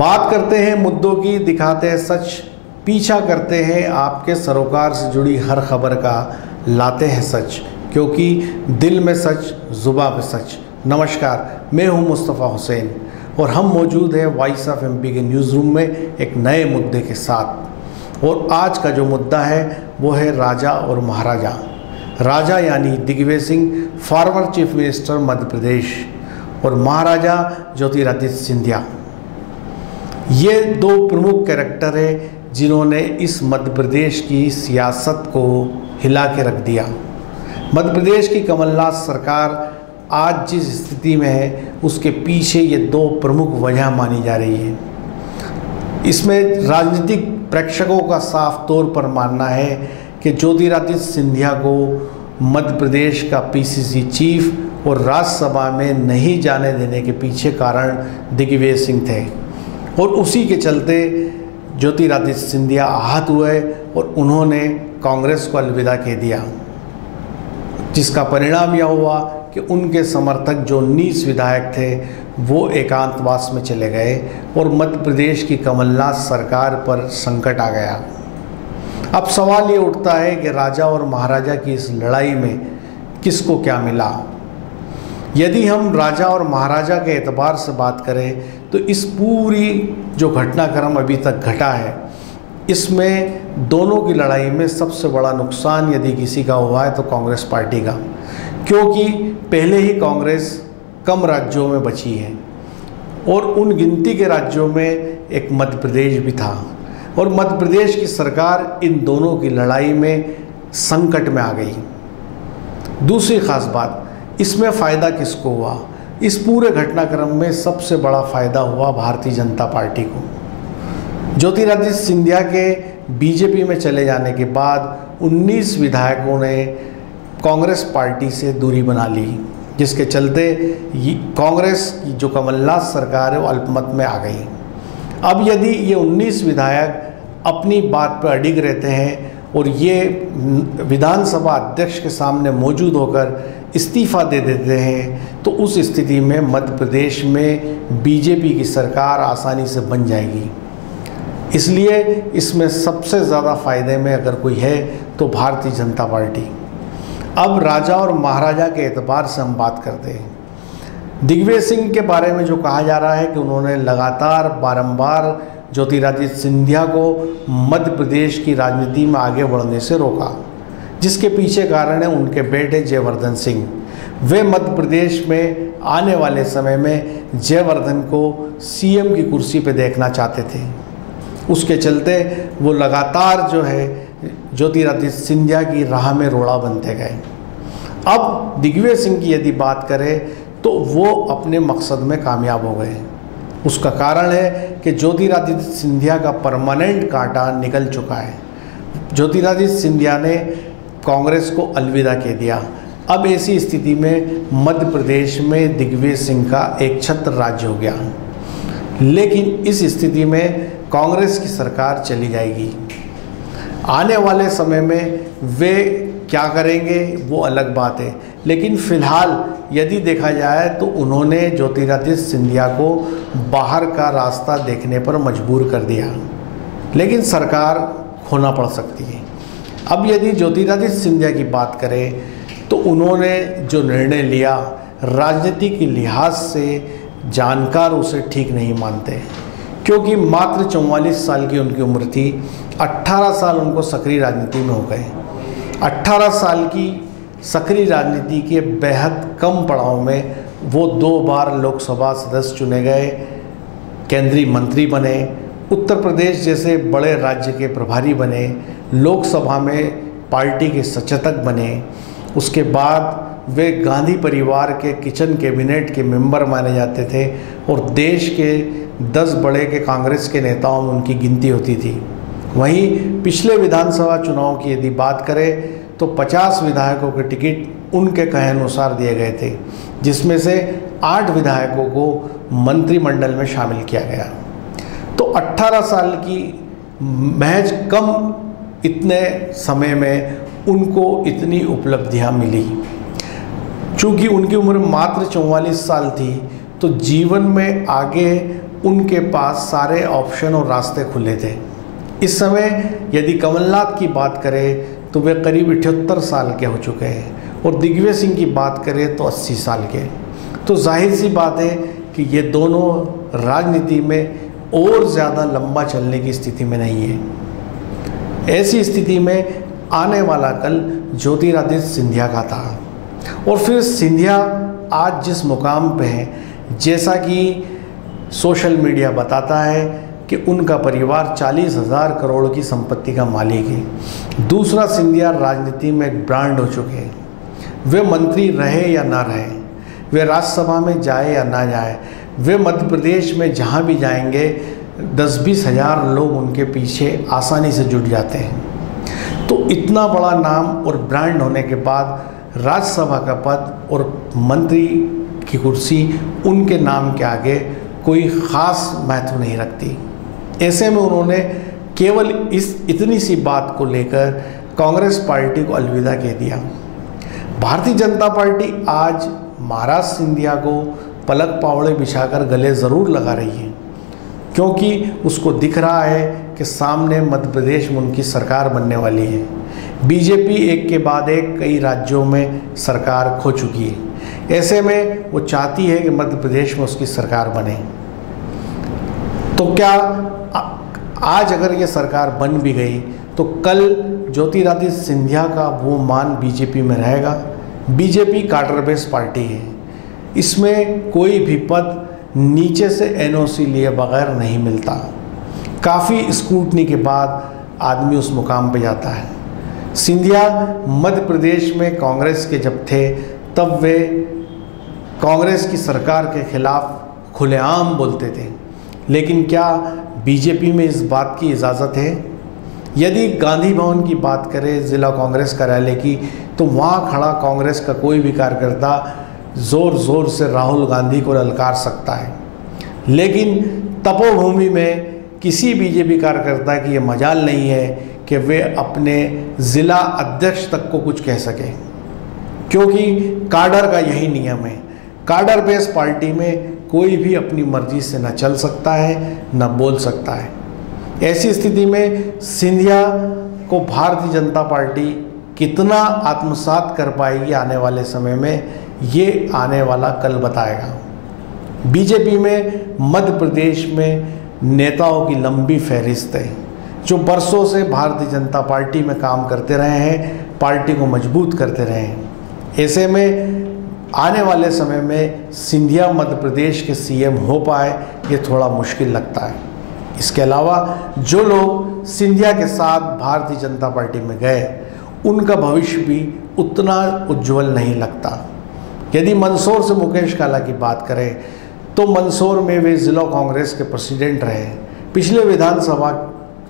बात करते हैं मुद्दों की, दिखाते हैं सच, पीछा करते हैं आपके सरोकार से जुड़ी हर खबर का, लाते हैं सच, क्योंकि दिल में सच, जुबां पे सच। नमस्कार, मैं हूं मुस्तफ़ा हुसैन और हम मौजूद हैं वॉइस ऑफ एमपी के न्यूज़ रूम में एक नए मुद्दे के साथ। और आज का जो मुद्दा है वो है राजा और महाराजा। राजा यानी Digvijaya Singh, former chief minister Madhya Pradesh, और महाराजा ज्योतिरादित्य सिंधिया। ये दो प्रमुख कैरेक्टर हैं जिन्होंने इस मध्य प्रदेश की सियासत को हिला के रख दिया। मध्य प्रदेश की कमलनाथ सरकार आज जिस स्थिति में है उसके पीछे ये दो प्रमुख वजह मानी जा रही है। इसमें राजनीतिक प्रेक्षकों का साफ तौर पर मानना है कि ज्योतिरादित्य सिंधिया को मध्य प्रदेश का पीसीसी चीफ और राज्यसभा में नहीं जाने देने के पीछे कारण दिग्विजय सिंह थे, और उसी के चलते ज्योतिरादित्य सिंधिया आहत हुए और उन्होंने कांग्रेस को अलविदा कह दिया, जिसका परिणाम यह हुआ कि उनके समर्थक जो 19 विधायक थे वो एकांतवास में चले गए और मध्य प्रदेश की कमलनाथ सरकार पर संकट आ गया। अब सवाल ये उठता है कि राजा और महाराजा की इस लड़ाई में किसको क्या मिला। यदि हम राजा और महाराजा के एतबार से बात करें तो इस पूरी जो घटनाक्रम अभी तक घटा है, इसमें दोनों की लड़ाई में सबसे बड़ा नुकसान यदि किसी का हुआ है तो कांग्रेस पार्टी का, क्योंकि पहले ही कांग्रेस कम राज्यों में बची है और उन गिनती के राज्यों में एक मध्य प्रदेश भी था, और मध्य प्रदेश की सरकार इन दोनों की लड़ाई में संकट में आ गई। दूसरी खास बात, इसमें फ़ायदा किसको हुआ? इस पूरे घटनाक्रम में सबसे बड़ा फ़ायदा हुआ भारतीय जनता पार्टी को। ज्योतिरादित्य सिंधिया के बीजेपी में चले जाने के बाद 19 विधायकों ने कांग्रेस पार्टी से दूरी बना ली, जिसके चलते कांग्रेस की जो कमलनाथ सरकार है वो अल्पमत में आ गई। अब यदि ये 19 विधायक अपनी बात पर अडिग रहते हैं और ये विधानसभा अध्यक्ष के सामने मौजूद होकर इस्तीफ़ा दे देते हैं तो उस स्थिति में मध्य प्रदेश में बीजेपी की सरकार आसानी से बन जाएगी। इसलिए इसमें सबसे ज़्यादा फ़ायदे में अगर कोई है तो भारतीय जनता पार्टी। अब राजा और महाराजा के एतबार से हम बात करते हैं। दिग्विजय सिंह के बारे में जो कहा जा रहा है कि उन्होंने लगातार बारंबार ज्योतिरादित्य सिंधिया को मध्य प्रदेश की राजनीति में आगे बढ़ने से रोका, जिसके पीछे कारण है उनके बेटे जयवर्धन सिंह। वे मध्य प्रदेश में आने वाले समय में जयवर्धन को सीएम की कुर्सी पर देखना चाहते थे। उसके चलते वो लगातार जो है ज्योतिरादित्य सिंधिया की राह में रोड़ा बनते गए। अब दिग्विजय सिंह की यदि बात करें तो वो अपने मकसद में कामयाब हो गए। उसका कारण है कि ज्योतिरादित्य सिंधिया का परमानेंट कांटा निकल चुका है। ज्योतिरादित्य सिंधिया ने कांग्रेस को अलविदा कह दिया। अब ऐसी स्थिति में मध्य प्रदेश में दिग्विजय सिंह का एक छत्र राज्य हो गया, लेकिन इस स्थिति में कांग्रेस की सरकार चली जाएगी। आने वाले समय में वे क्या करेंगे वो अलग बात है, लेकिन फ़िलहाल यदि देखा जाए तो उन्होंने ज्योतिरादित्य सिंधिया को बाहर का रास्ता देखने पर मजबूर कर दिया, लेकिन सरकार खोना पड़ सकती है। अब यदि ज्योतिरादित्य सिंधिया की बात करें तो उन्होंने जो निर्णय लिया राजनीति के लिहाज से जानकार उसे ठीक नहीं मानते, क्योंकि मात्र 44 साल की उनकी उम्र थी। 18 साल उनको सक्रिय राजनीति में हो गए। 18 साल की सक्रिय राजनीति के बेहद कम पड़ाव में वो 2 बार लोकसभा सदस्य चुने गए, केंद्रीय मंत्री बने, उत्तर प्रदेश जैसे बड़े राज्य के प्रभारी बने, लोकसभा में पार्टी के सचेतक बने। उसके बाद वे गांधी परिवार के किचन कैबिनेट के मेंबर माने जाते थे और देश के 10 बड़े के कांग्रेस के नेताओं में उनकी गिनती होती थी। वहीं पिछले विधानसभा चुनाव की यदि बात करें तो 50 विधायकों के टिकट उनके कहे अनुसार दिए गए थे, जिसमें से 8 विधायकों को मंत्रिमंडल में शामिल किया गया। तो 18 साल की महज कम इतने समय में उनको इतनी उपलब्धियां मिली। चूँकि उनकी उम्र मात्र 44 साल थी तो जीवन में आगे उनके पास सारे ऑप्शन और रास्ते खुले थे। इस समय यदि कमलनाथ की बात करें तो वे करीब 78 साल के हो चुके हैं और दिग्विजय सिंह की बात करें तो 80 साल के। तो जाहिर सी बात है कि ये दोनों राजनीति में और ज़्यादा लंबा चलने की स्थिति में नहीं है। ऐसी स्थिति में आने वाला कल ज्योतिरादित्य सिंधिया का था और फिर सिंधिया आज जिस मुकाम पे हैं, जैसा कि सोशल मीडिया बताता है कि उनका परिवार 40,000 करोड़ की संपत्ति का मालिक है। दूसरा, सिंधिया राजनीति में एक ब्रांड हो चुके हैं। वे मंत्री रहे या ना रहे, वे राज्यसभा में जाए या ना जाए, वे मध्य प्रदेश में जहाँ भी जाएंगे 10-20 हज़ार लोग उनके पीछे आसानी से जुट जाते हैं। तो इतना बड़ा नाम और ब्रांड होने के बाद राज्यसभा का पद और मंत्री की कुर्सी उनके नाम के आगे कोई ख़ास महत्व नहीं रखती। ऐसे में उन्होंने केवल इतनी सी बात को लेकर कांग्रेस पार्टी को अलविदा कह दिया। भारतीय जनता पार्टी आज महाराज सिंधिया को पलक पावड़े बिछाकर गले ज़रूर लगा रही है, क्योंकि उसको दिख रहा है कि सामने मध्य प्रदेश में उनकी सरकार बनने वाली है। बीजेपी एक के बाद एक कई राज्यों में सरकार खो चुकी है। ऐसे में वो चाहती है कि मध्य प्रदेश में उसकी सरकार बने। तो क्या आज अगर ये सरकार बन भी गई तो कल ज्योतिरादित्य सिंधिया का वो मान बीजेपी में रहेगा? बीजेपी कार्डर बेस पार्टी है, इसमें कोई भी पद नीचे से एनओसी लिए बगैर नहीं मिलता। काफ़ी स्क्रूटनी के बाद आदमी उस मुकाम पे जाता है। सिंधिया मध्य प्रदेश में कांग्रेस के जब थे तब वे कांग्रेस की सरकार के खिलाफ खुलेआम बोलते थे, लेकिन क्या बीजेपी में इस बात की इजाज़त है? यदि गांधी भवन की बात करें, ज़िला कांग्रेस कार्यालय की, तो वहाँ खड़ा कांग्रेस का कोई भी कार्यकर्ता ज़ोर ज़ोर से राहुल गांधी को ललकार सकता है, लेकिन तपोभूमि में किसी बीजेपी कार्यकर्ता की ये मजाल नहीं है कि वे अपने ज़िला अध्यक्ष तक को कुछ कह सकें, क्योंकि कार्डर का यही नियम है। कार्डर बेस पार्टी में कोई भी अपनी मर्जी से न चल सकता है न बोल सकता है। ऐसी स्थिति में सिंधिया को भारतीय जनता पार्टी कितना आत्मसात कर पाएगी आने वाले समय में, ये आने वाला कल बताएगा। बीजेपी में मध्य प्रदेश में नेताओं की लंबी फहरिस्त है जो बरसों से भारतीय जनता पार्टी में काम करते रहे हैं, पार्टी को मजबूत करते रहे हैं। ऐसे में आने वाले समय में सिंधिया मध्य प्रदेश के सीएम हो पाए ये थोड़ा मुश्किल लगता है। इसके अलावा जो लोग सिंधिया के साथ भारतीय जनता पार्टी में गए उनका भविष्य भी उतना उज्जवल नहीं लगता। यदि मंदसौर से मुकेश काला की बात करें तो मंदसौर में वे ज़िला कांग्रेस के प्रेसिडेंट रहे। पिछले विधानसभा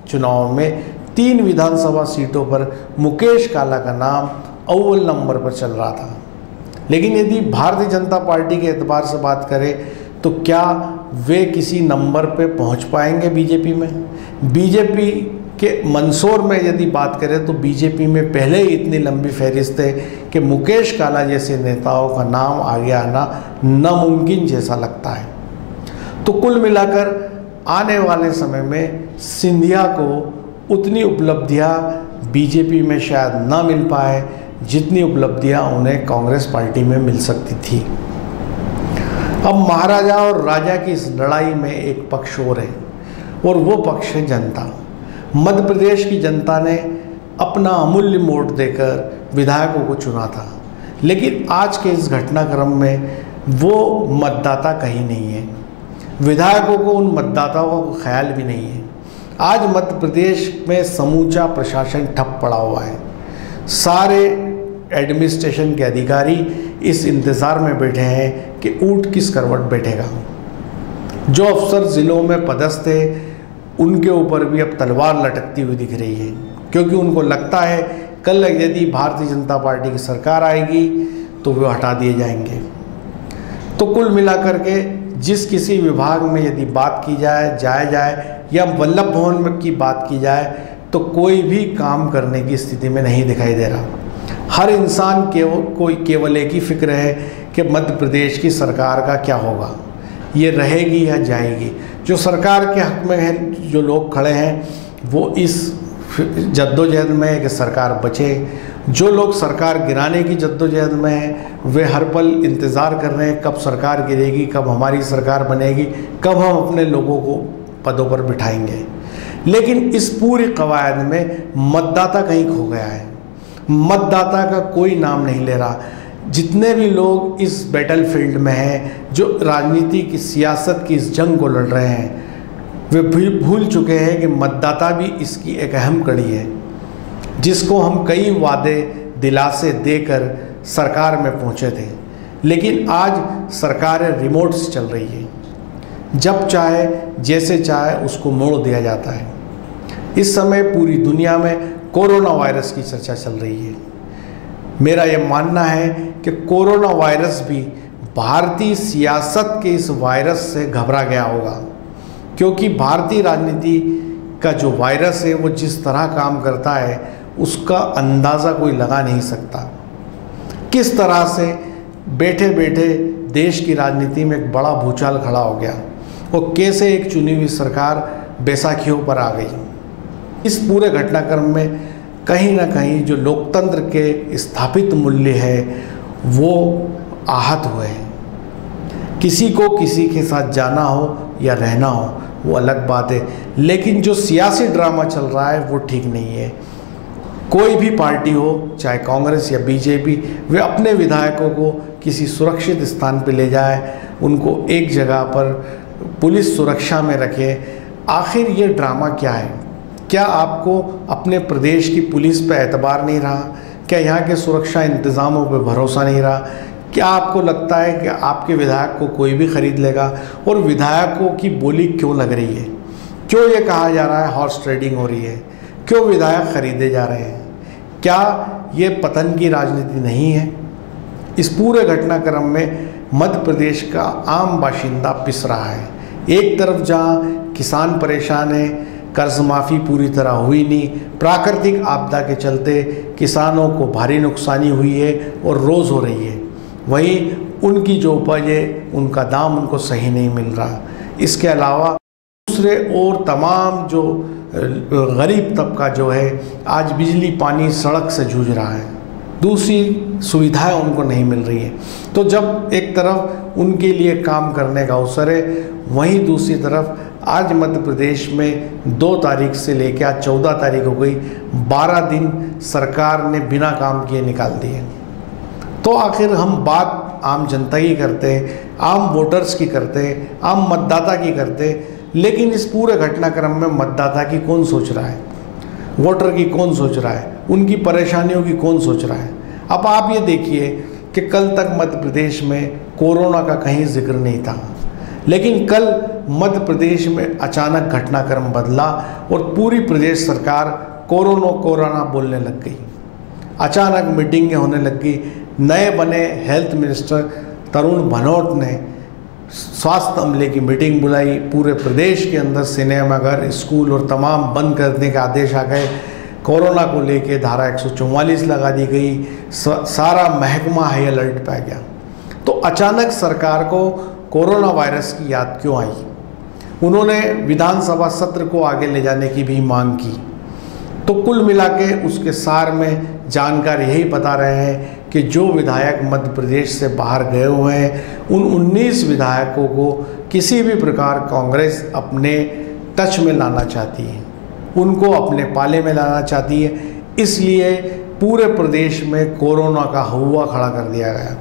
चुनाव में 3 विधानसभा सीटों पर मुकेश काला का नाम अव्वल नंबर पर चल रहा था। लेकिन यदि भारतीय जनता पार्टी के एतबार से बात करें तो क्या वे किसी नंबर पे पहुंच पाएंगे बीजेपी में? बीजेपी के मंदसौर में यदि बात करें तो बीजेपी में पहले ही इतनी लंबी फहरिस्त है कि मुकेश काला जैसे नेताओं का नाम आगे आना नामुमकिन जैसा लगता है। तो कुल मिलाकर आने वाले समय में सिंधिया को उतनी उपलब्धियां बीजेपी में शायद ना मिल पाए जितनी उपलब्धियां उन्हें कांग्रेस पार्टी में मिल सकती थी। अब महाराजा और राजा की इस लड़ाई में एक पक्ष और है और वो पक्ष है जनता। मध्य प्रदेश की जनता ने अपना अमूल्य वोट देकर विधायकों को चुना था, लेकिन आज के इस घटनाक्रम में वो मतदाता कहीं नहीं है। विधायकों को उन मतदाताओं का ख्याल भी नहीं है। आज मध्य प्रदेश में समूचा प्रशासन ठप पड़ा हुआ है। सारे एडमिनिस्ट्रेशन के अधिकारी इस इंतज़ार में बैठे हैं कि ऊँट किस करवट बैठेगा। जो अफसर ज़िलों में पदस्थ थे उनके ऊपर भी अब तलवार लटकती हुई दिख रही है, क्योंकि उनको लगता है कल यदि भारतीय जनता पार्टी की सरकार आएगी तो वे हटा दिए जाएंगे। तो कुल मिलाकर के जिस किसी विभाग में यदि बात की जाए या वल्लभ भवन की बात की जाए तो कोई भी काम करने की स्थिति में नहीं दिखाई दे रहा। हर इंसान केवल एक ही फिक्र है कि मध्य प्रदेश की सरकार का क्या होगा, ये रहेगी या जाएगी। जो सरकार के हक में है, जो लोग खड़े हैं वो इस जद्दोजहद में है कि सरकार बचे। जो लोग सरकार गिराने की जद्दोजहद में हैं वे हर पल इंतज़ार कर रहे हैं कब सरकार गिरेगी, कब हमारी सरकार बनेगी, कब हम अपने लोगों को पदों पर बिठाएंगे। लेकिन इस पूरी कवायद में मतदाता कहीं खो गया है। मतदाता का कोई नाम नहीं ले रहा। जितने भी लोग इस बैटल फील्ड में हैं, जो राजनीति की सियासत की इस जंग को लड़ रहे हैं, वे भूल चुके हैं कि मतदाता भी इसकी एक अहम कड़ी है, जिसको हम कई वादे दिलासे देकर सरकार में पहुंचे थे। लेकिन आज सरकारें रिमोट से चल रही है, जब चाहे जैसे चाहे उसको मोड़ दिया जाता है। इस समय पूरी दुनिया में कोरोना वायरस की चर्चा चल रही है। मेरा यह मानना है कि कोरोना वायरस भी भारतीय सियासत के इस वायरस से घबरा गया होगा, क्योंकि भारतीय राजनीति का जो वायरस है वो जिस तरह काम करता है उसका अंदाज़ा कोई लगा नहीं सकता। किस तरह से बैठे बैठे देश की राजनीति में एक बड़ा भूचाल खड़ा हो गया और कैसे एक चुनी हुई सरकार बैसाखियों पर आ गई। इस पूरे घटनाक्रम में कहीं ना कहीं जो लोकतंत्र के स्थापित मूल्य है वो आहत हुए हैं। किसी को किसी के साथ जाना हो या रहना हो वो अलग बात है, लेकिन जो सियासी ड्रामा चल रहा है वो ठीक नहीं है। कोई भी पार्टी हो, चाहे कांग्रेस या बीजेपी, वे अपने विधायकों को किसी सुरक्षित स्थान पर ले जाए, उनको एक जगह पर पुलिस सुरक्षा में रखे। आखिर ये ड्रामा क्या है? क्या आपको अपने प्रदेश की पुलिस पे एतबार नहीं रहा? क्या यहाँ के सुरक्षा इंतज़ामों पे भरोसा नहीं रहा? क्या आपको लगता है कि आपके विधायक को कोई भी खरीद लेगा? और विधायकों की बोली क्यों लग रही है? क्यों ये कहा जा रहा है हॉर्स ट्रेडिंग हो रही है? क्यों विधायक खरीदे जा रहे हैं? क्या ये पतन की राजनीति नहीं है? इस पूरे घटनाक्रम में मध्य प्रदेश का आम बाशिंदा पिस रहा है। एक तरफ जहाँ किसान परेशान है, कर्ज माफ़ी पूरी तरह हुई नहीं, प्राकृतिक आपदा के चलते किसानों को भारी नुकसानी हुई है और रोज़ हो रही है, वहीं उनकी जो उपज है उनका दाम उनको सही नहीं मिल रहा। इसके अलावा दूसरे और तमाम जो गरीब तबका जो है आज बिजली पानी सड़क से जूझ रहा है, दूसरी सुविधाएं उनको नहीं मिल रही है। तो जब एक तरफ उनके लिए काम करने का अवसर है, वहीं दूसरी तरफ आज मध्य प्रदेश में 2 तारीख से लेकर आज 14 तारीख हो गई, 12 दिन सरकार ने बिना काम किए निकाल दिए। तो आखिर हम बात आम जनता की करते हैं, आम वोटर्स की करते हैं, आम मतदाता की करते हैं, लेकिन इस पूरे घटनाक्रम में मतदाता की कौन सोच रहा है? वोटर की कौन सोच रहा है? उनकी परेशानियों की कौन सोच रहा है? अब आप ये देखिए कि कल तक मध्य प्रदेश में कोरोना का कहीं जिक्र नहीं था, लेकिन कल मध्य प्रदेश में अचानक घटनाक्रम बदला और पूरी प्रदेश सरकार कोरोना बोलने लग गई। अचानक मीटिंगें होने लग गई। नए बने हेल्थ मिनिस्टर तरुण भनोट ने स्वास्थ्य अमले की मीटिंग बुलाई। पूरे प्रदेश के अंदर सिनेमाघर, स्कूल और तमाम बंद करने के आदेश आ गए। कोरोना को लेके धारा 144 लगा दी गई। सारा महकमा हाई अलर्ट पे आ गया। तो अचानक सरकार को कोरोना वायरस की याद क्यों आई? उन्होंने विधानसभा सत्र को आगे ले जाने की भी मांग की। तो कुल मिला के उसके सार में जानकार यही बता रहे हैं कि जो विधायक मध्य प्रदेश से बाहर गए हुए हैं उन 19 विधायकों को किसी भी प्रकार कांग्रेस अपने टच में लाना चाहती है, उनको अपने पाले में लाना चाहती है। इसलिए पूरे प्रदेश में कोरोना का हुआ खड़ा कर दिया गया।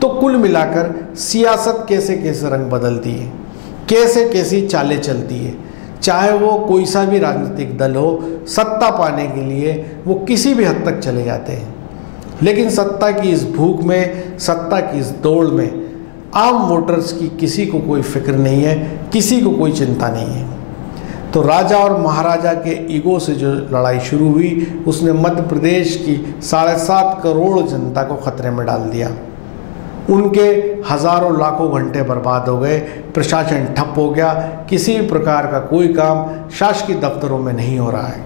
तो कुल मिलाकर सियासत कैसे कैसे रंग बदलती है, कैसे कैसी चालें चलती है। चाहे वो कोई सा भी राजनीतिक दल हो, सत्ता पाने के लिए वो किसी भी हद तक चले जाते हैं, लेकिन सत्ता की इस भूख में, सत्ता की इस दौड़ में आम वोटर्स की किसी को कोई फिक्र नहीं है, किसी को कोई चिंता नहीं है। तो राजा और महाराजा के ईगो से जो लड़ाई शुरू हुई उसने मध्य प्रदेश की 7.5 करोड़ जनता को खतरे में डाल दिया। उनके हज़ारों लाखों घंटे बर्बाद हो गए, प्रशासन ठप हो गया, किसी भी प्रकार का कोई काम शासकीय दफ्तरों में नहीं हो रहा है।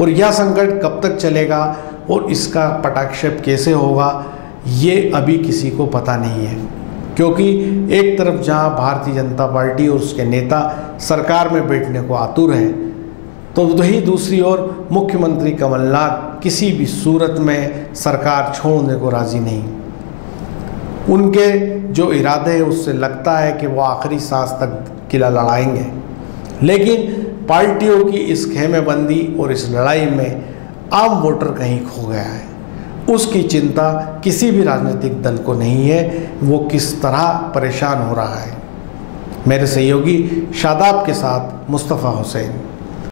और यह संकट कब तक चलेगा और इसका पटाक्षेप कैसे होगा ये अभी किसी को पता नहीं है, क्योंकि एक तरफ जहां भारतीय जनता पार्टी और उसके नेता सरकार में बैठने को आतुर हैं, तो वही दूसरी ओर मुख्यमंत्री कमलनाथ किसी भी सूरत में सरकार छोड़ने को राजी नहीं। उनके जो इरादे हैं उससे लगता है कि वो आखिरी सांस तक किला लड़ाएंगे, लेकिन पार्टियों की इस खेमेबंदी और इस लड़ाई में आम वोटर कहीं खो गया है। उसकी चिंता किसी भी राजनीतिक दल को नहीं है, वो किस तरह परेशान हो रहा है। मेरे सहयोगी शादाब के साथ मुस्तफ़ा हुसैन।